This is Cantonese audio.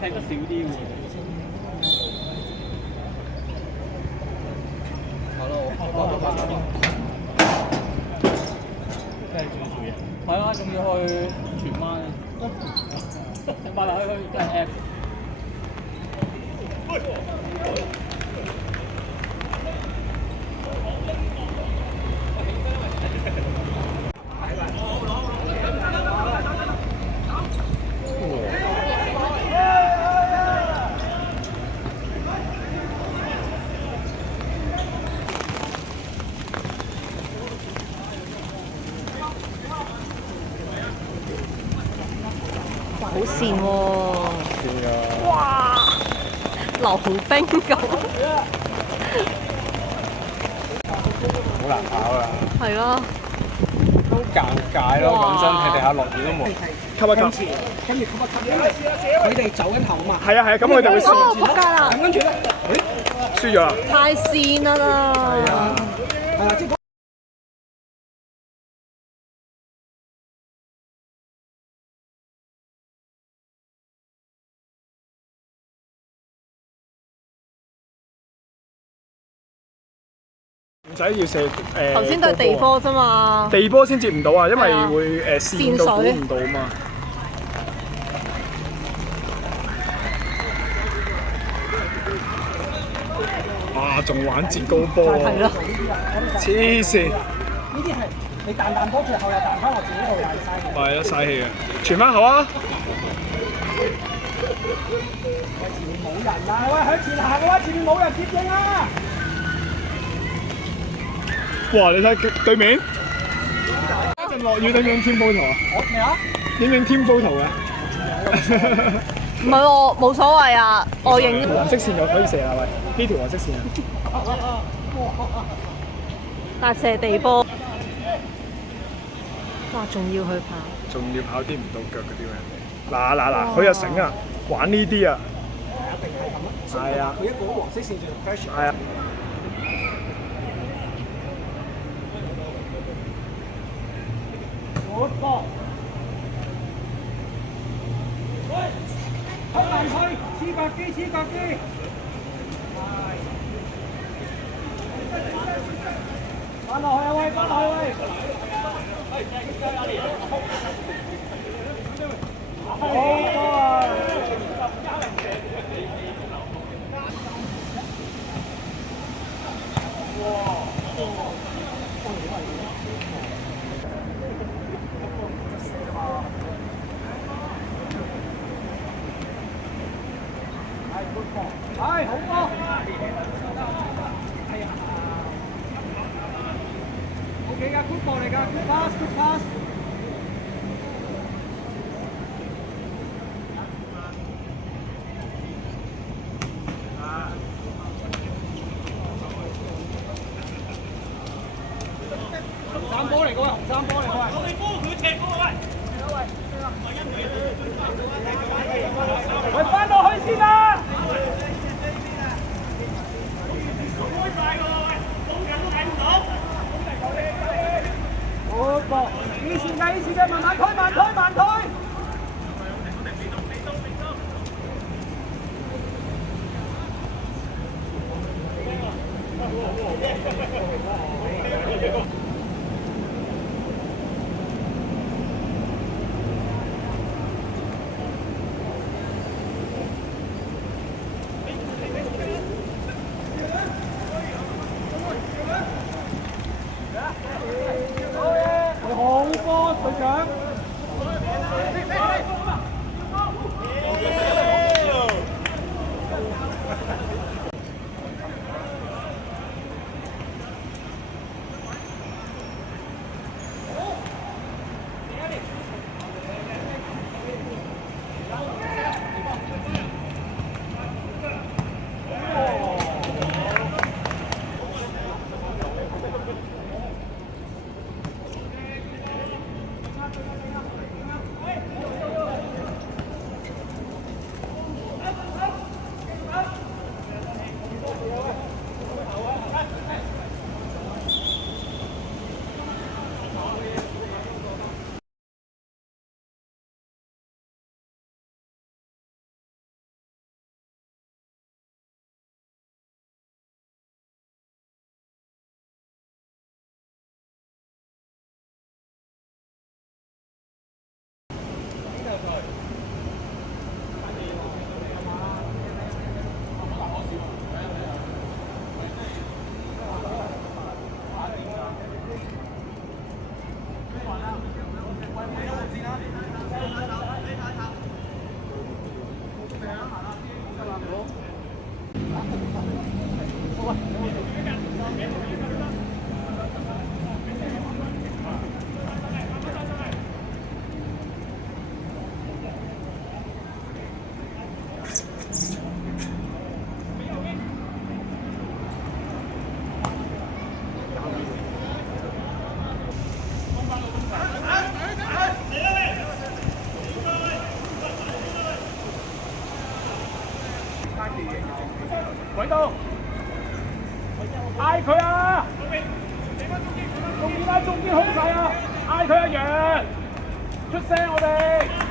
踢得少啲喎。好啦，我真係仲要做嘢。係啊，仲要去荃灣。8樓去真係 app。好跣喎！哇，溜冰咁。好難跑啊！係咯。都尷尬咯，講真，踢下落雨都冇。吸一吸，跟住吸一吸，佢哋走緊頭啊嘛。係啊係啊，咁佢哋會哦，仆街啦！咁跟住咧，輸咗啦。太跣啦！係啦，即係。唔使要射頭先都係地波啫嘛。地波先接唔到啊，因為會線到估唔到嘛。哇！仲玩截高波啊！係咯。黐線！呢啲係你彈波，最後又彈翻落自己度，又嘥氣。係啊，嘥氣啊！傳翻好啊！前面冇人啊！喂，向前行嘅話，前面冇人接應啊！哇！你睇對面，一陣落雨點影天波圖啊？咩啊？點影天波圖啊？唔係喎，冇所謂啊，我影。黃色線就可以射啦，喂！呢條黃色線啊！但射地波，哇！仲要去跑，仲要跑啲唔到腳嗰啲人哋。嗱，佢又醒啊，玩呢啲啊！一定係咁啊！係啊，佢一個黃色線就 pressure。係啊。好波！喂，好難去，黐白機，黐白機。翻落去啊喂，翻落去喂！好波！係好波！OK 噶 ，good 波嚟噶 ，good pass，good pass。紅衫波嚟噶喂，紅衫波嚟噶喂。我哋幫佢踢嗰個喂。喂，翻落去先啦！好波！以前嘅，慢慢推，慢推，慢推。好波，隊長。邊好細啊！嗌佢一樣，出聲我哋。